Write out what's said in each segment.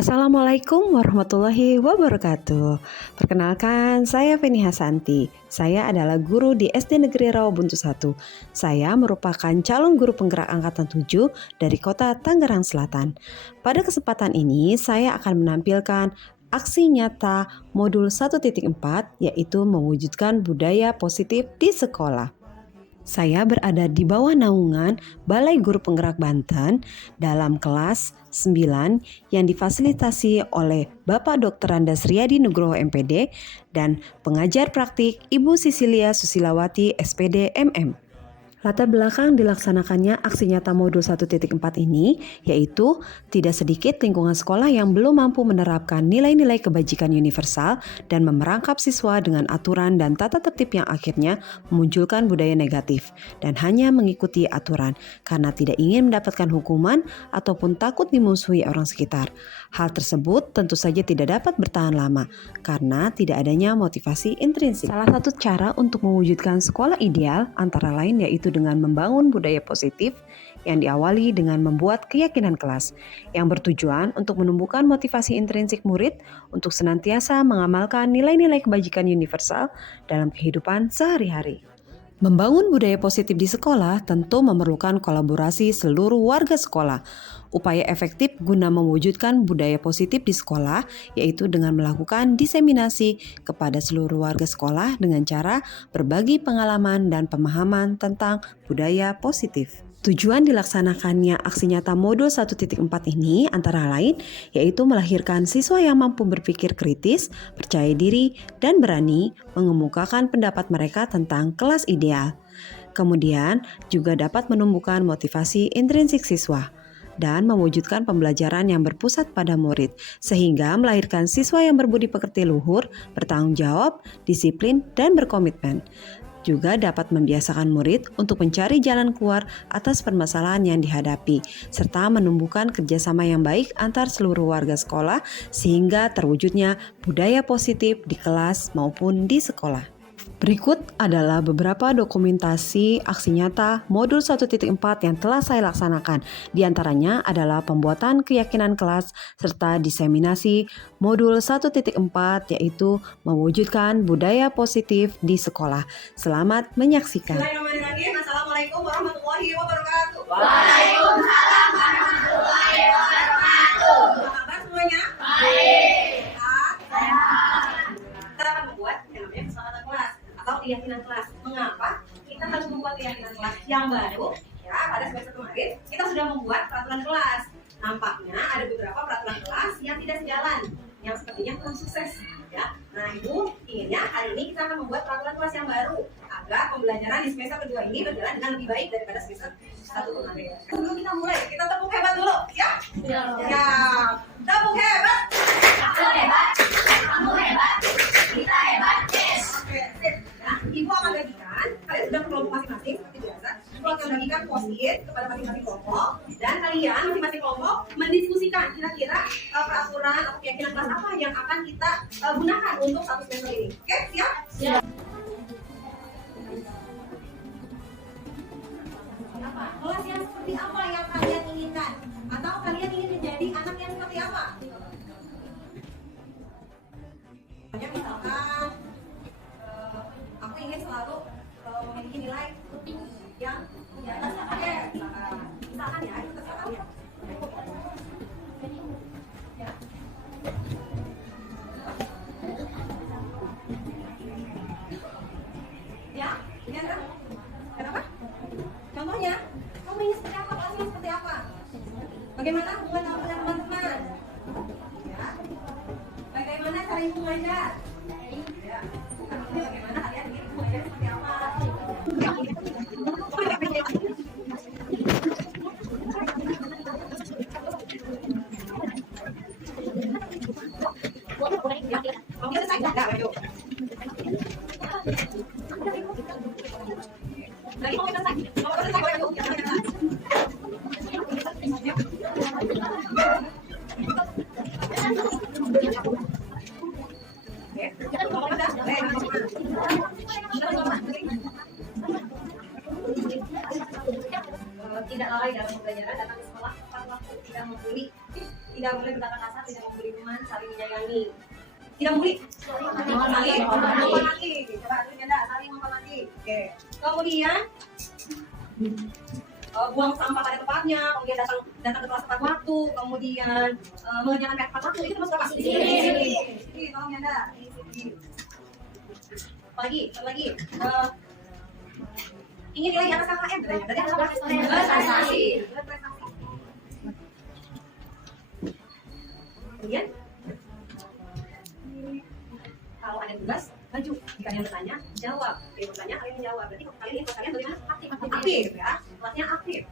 Assalamualaikum warahmatullahi wabarakatuh. Perkenalkan, saya Feni Hasanti. Saya adalah guru di SD Negeri Rawabuntu 1. Saya merupakan calon guru penggerak angkatan 7 dari Kota Tangerang Selatan. Pada kesempatan ini, saya akan menampilkan aksi nyata modul 1.4, yaitu mewujudkan budaya positif di sekolah. Saya berada di bawah naungan Balai Guru Penggerak Banten dalam kelas 9 yang difasilitasi oleh Bapak Dr. Andas Riyadi Nugroho MPD dan pengajar praktik Ibu Sisilia Susilawati SPD MM. Latar belakang dilaksanakannya aksi nyata modul 1.4 ini yaitu tidak sedikit lingkungan sekolah yang belum mampu menerapkan nilai-nilai kebajikan universal dan memerangkap siswa dengan aturan dan tata tertib yang akhirnya memunculkan budaya negatif dan hanya mengikuti aturan karena tidak ingin mendapatkan hukuman ataupun takut dimusuhi orang sekitar. Hal tersebut tentu saja tidak dapat bertahan lama karena tidak adanya motivasi intrinsik. Salah satu cara untuk mewujudkan sekolah ideal antara lain yaitu dengan membangun budaya positif yang diawali dengan membuat keyakinan kelas yang bertujuan untuk menumbuhkan motivasi intrinsik murid untuk senantiasa mengamalkan nilai-nilai kebajikan universal dalam kehidupan sehari-hari. Membangun budaya positif di sekolah tentu memerlukan kolaborasi seluruh warga sekolah. Upaya efektif guna mewujudkan budaya positif di sekolah yaitu dengan melakukan diseminasi kepada seluruh warga sekolah dengan cara berbagi pengalaman dan pemahaman tentang budaya positif. Tujuan dilaksanakannya aksi nyata modul 1.4 ini antara lain yaitu melahirkan siswa yang mampu berpikir kritis, percaya diri, dan berani mengemukakan pendapat mereka tentang kelas ideal. Kemudian juga dapat menumbuhkan motivasi intrinsik siswa dan mewujudkan pembelajaran yang berpusat pada murid sehingga melahirkan siswa yang berbudi pekerti luhur, bertanggung jawab, disiplin, dan berkomitmen. Juga dapat membiasakan murid untuk mencari jalan keluar atas permasalahan yang dihadapi, serta menumbuhkan kerjasama yang baik antar seluruh warga sekolah sehingga terwujudnya budaya positif di kelas maupun di sekolah. Berikut adalah beberapa dokumentasi aksi nyata modul 1.4 yang telah saya laksanakan. Di antaranya adalah pembuatan keyakinan kelas serta diseminasi modul 1.4 yaitu mewujudkan budaya positif di sekolah. Selamat menyaksikan. Assalamualaikum warahmatullahi wabarakatuh. Waalaikumsalam warahmatullahi wabarakatuh. Apa kabar semuanya? Baik. Sehat. Kita akan membuat yang namanya kesepakatan kelas atau keyakinan kelas. Mengapa kita harus membuat keyakinan kelas yang baru? Ya, pada semester kemarin kita sudah membuat peraturan kelas. Nampaknya ada beberapa peraturan kelas yang tidak sejalan, yang sepertinya kurang sukses. Ya, nah Ibu inginnya hari ini kita akan membuat peraturan kelas yang baru agar pembelajaran di semester kedua ini berjalan dengan lebih baik daripada semester 1 kemarin. Sebelum kita mulai, kita tepuk hebat dulu, ya? Ya. Tepuk hebat. Aku hebat, kamu hebat, kita hebat, yes. Oke, sip. Nah, Ibu akan bagikan, kalian sudah kelompok masing-masing seperti biasa. Ibu akan bagikan post-it kepada masing-masing kelompok dan kalian masing-masing kelompok mendiskusikan kira-kira peraturan atau keyakinan kelas apa yang akan kita gunakan untuk satu semester ini. Oke, siap? Siap. Kelas yang seperti apa yang kalian inginkan? Atau kalian ingin menjadi anak yang seperti apa? Misalkan aku ingin selalu memiliki nilai yang di atas misalkan ya, itu terserah ya. Ya, ya kan? Kenapa? Contohnya, kamu ingin seperti apa? Kelasnya seperti apa? Bagaimana hubungan kamu dengan teman-teman? Ya. Bagaimana cara ibu mengajar? Ya. Bagaimana kalian ingin ibu mengajar seperti apa? Oke, selesai. Enggak, ayo. Lagi mau selesai. Mau selesai, ayo. Oke. tidak lalai dalam pembelajaran, datang ke sekolah tepat waktu, tidak membuli, tidak boleh berkata kasar, tidak membuli teman, saling menyayangi. Tidak membuli, menghormati. Coba tuh janda, saling menghormati. Oke. Kemudian buang sampah pada tempatnya, kemudian datang ke kelas tepat waktu, kemudian mengerjakan PR tepat waktu, itu termasuk apa? Disiplin, tolong janda. Disiplin. Apalagi, ingin nilai di atas KKM, berarti apa? Berprestasi. Kemudian kalau ada tugas, maju. Jika ada yang bertanya, jawab. Jika bertanya, kalian menjawab. Berarti kalian ini kalian bagaimana? Aktif ya. Kelasnya aktif.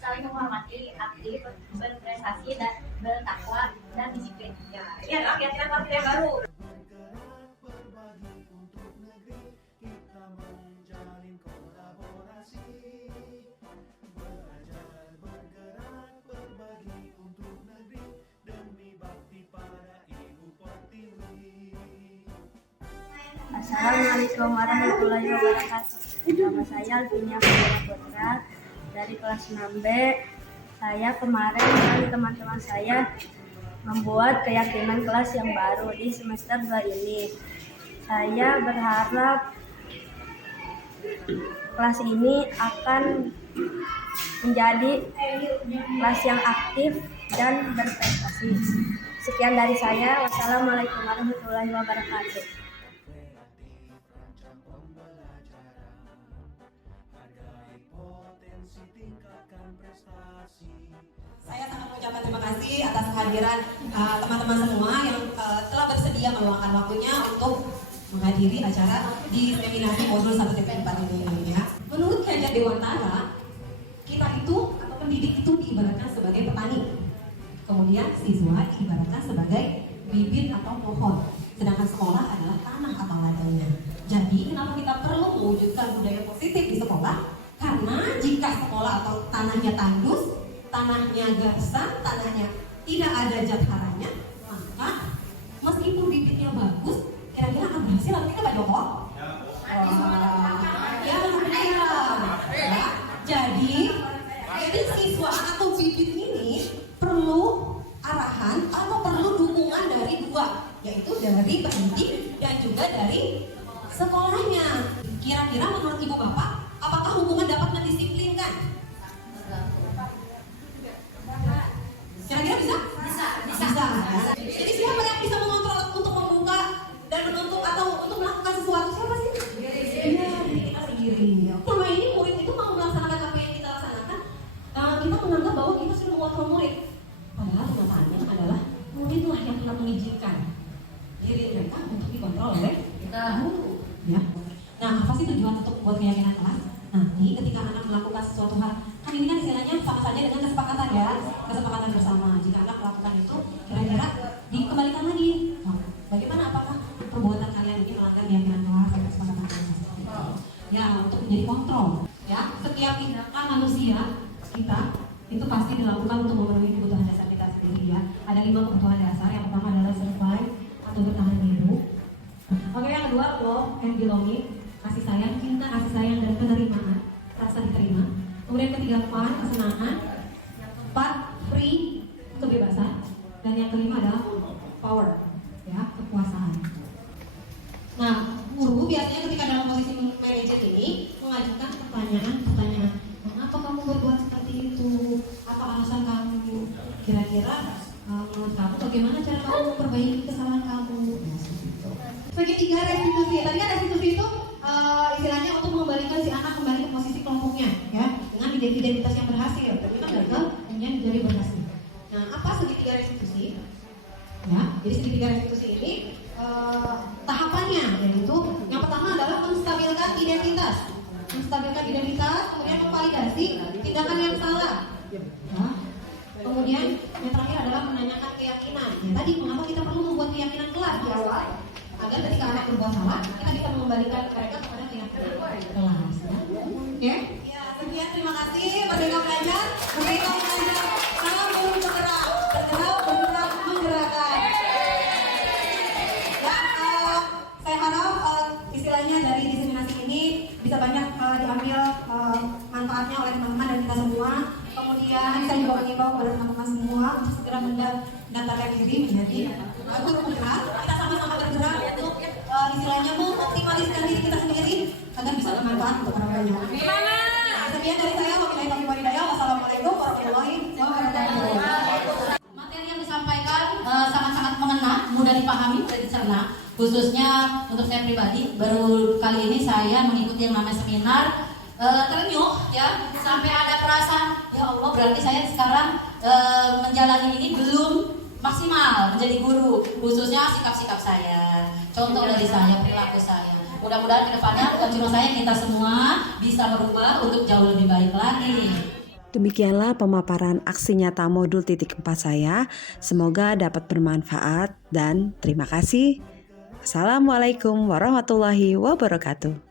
Saling menghormati, aktif, berprestasi, dan bertakwa dan disiplin. Ya, ini adalah keyakinan kelas kita yang baru. Assalamualaikum warahmatullahi wabarakatuh. Nama saya Alvinia Putra dari kelas 6B. Saya kemarin dan teman-teman saya membuat keyakinan kelas yang baru di semester 2 ini. Saya berharap kelas ini akan menjadi kelas yang aktif dan berprestasi. Sekian dari saya. Wassalamualaikum warahmatullahi wabarakatuh. Saya sangat mengucapkan terima kasih atas kehadiran teman-teman semua yang telah bersedia meluangkan waktunya untuk menghadiri acara di seminasi modul 1.4 ini ya. Menurut Kiai Dewantara, kita itu atau pendidik itu diibaratkan sebagai petani. Kemudian siswa diibaratkan sebagai bibit atau pohon. Sedangkan sekolah adalah tanah atau ladangnya. Jadi kenapa kita perlu mewujudkan budaya positif di sekolah? Karena jika sekolah atau tanahnya tandus, tanahnya gersang, tanahnya tidak ada jatharanya, maka meskipun bibitnya bagus, kira-kira akan berhasil atau tidak Pak Joko? Ya, ya. Jadi siswa atau bibit ini perlu arahan atau perlu dukungan dari dua, yaitu dari pendidik dan juga dari sekolahnya. Kira-kira menurut Ibu Bapak, apakah hubungan dapat mendisiplinkan? Kira-kira bisa? Bisa. Ya. Jadi siapa yang bisa mengontrol untuk membuka dan menutup atau untuk melakukan sesuatu? Siapa sih? Diri kita sendiri. Selama ini murid itu mau melaksanakan apa yang kita laksanakan, kita menganggap bahwa kita sudah mengontrol murid. Padahal kenyataannya adalah muridlah yang telah mengizinkan diri mereka untuk dikontrol oleh guru. Ya. Nah, apa sih tujuan untuk membuat keyakinan kelas? Nanti ketika anak melakukan sesuatu hal, kan ini kan istilahnya sama saja dengan kesepakatan ya, kesepakatan bersama. Jika anak melakukan itu, kira-kira dikembalikan lagi. Nah, bagaimana apakah perbuatan kalian ini melanggar keyakinan kelas atau kesepakatan kelas? Ya, untuk menjadi kontrol. Ya, setiap tindakan manusia kita itu pasti dilakukan untuk memenuhi kebutuhan dasar kita sendiri ya. Ada 5 kebutuhan dasar. Yang pertama adalah survive atau bertahan hidup. Oke, yang kedua love and belonging, kasih sayang, cinta, kasih sayang dan penerimaan, rasa diterima. Kemudian ketiga fun, kesenangan. Yang keempat free, kebebasan. Dan yang kelima adalah power, ya, kekuasaan. Nah, guru biasanya ketika dalam posisi manajer ini mengajukan pertanyaan, mengapa kamu berbuat seperti itu? Apa alasan kamu? Kira-kira menurut kamu bagaimana cara kamu memperbaiki kesalahan kamu? Segitiga restitusi. Tadi kan restitusi itu istilahnya untuk mengembalikan si anak kembali ke posisi kelompoknya, ya, dengan identitas yang berhasil. Tapi kan gagal, kemudian jadi berhasil. Nah, apa segitiga restitusi? Ya, jadi segitiga restitusi ini tahapannya, yaitu yang pertama adalah menstabilkan identitas, kemudian memvalidasi tindakan yang salah. Ya. Kemudian yang terakhir adalah menanyakan keyakinan. Ya, tadi mengapa kita perlu membuat keyakinan kelas di awal? Agar ketika anak berbuat salah, kita bisa mengembalikan mereka kepada keyakinan kelas. Ya. Oke? Ya, sekian, terima kasih. Merdeka belajar, salam guru bergerak, menggerakkan. Ya, saya harap istilahnya dari diseminasi ini bisa banyak diambil manfaatnya oleh teman-teman dan kita semua. demikian saya juga mengimbau kepada teman-teman semua untuk segera mendaftarkan diri menjadi guru penggerak. Kita sama-sama bergerak untuk istilahnya mengoptimaliskan diri kita sendiri agar bisa bermanfaat untuk orang banyak. Sekian dari saya. Wabillahi taufiq wal hidayah. Wassalamualaikum warahmatullahi wabarakatuh. Materi yang disampaikan sangat-sangat mengena, mudah dipahami, mudah dicerna. Khususnya untuk saya pribadi, baru kali ini saya mengikuti yang namanya seminar terenyuh ya, sampai ada perasaan ya Allah, berarti saya sekarang menjalani ini belum maksimal menjadi guru, khususnya sikap-sikap saya, contoh dari saya, perilaku saya. Mudah-mudahan kedepannya bukan cuma saya, kita semua bisa berubah untuk jauh lebih baik lagi. Demikianlah pemaparan aksi nyata modul titik 4 saya. Semoga dapat bermanfaat dan terima kasih. Assalamualaikum warahmatullahi wabarakatuh.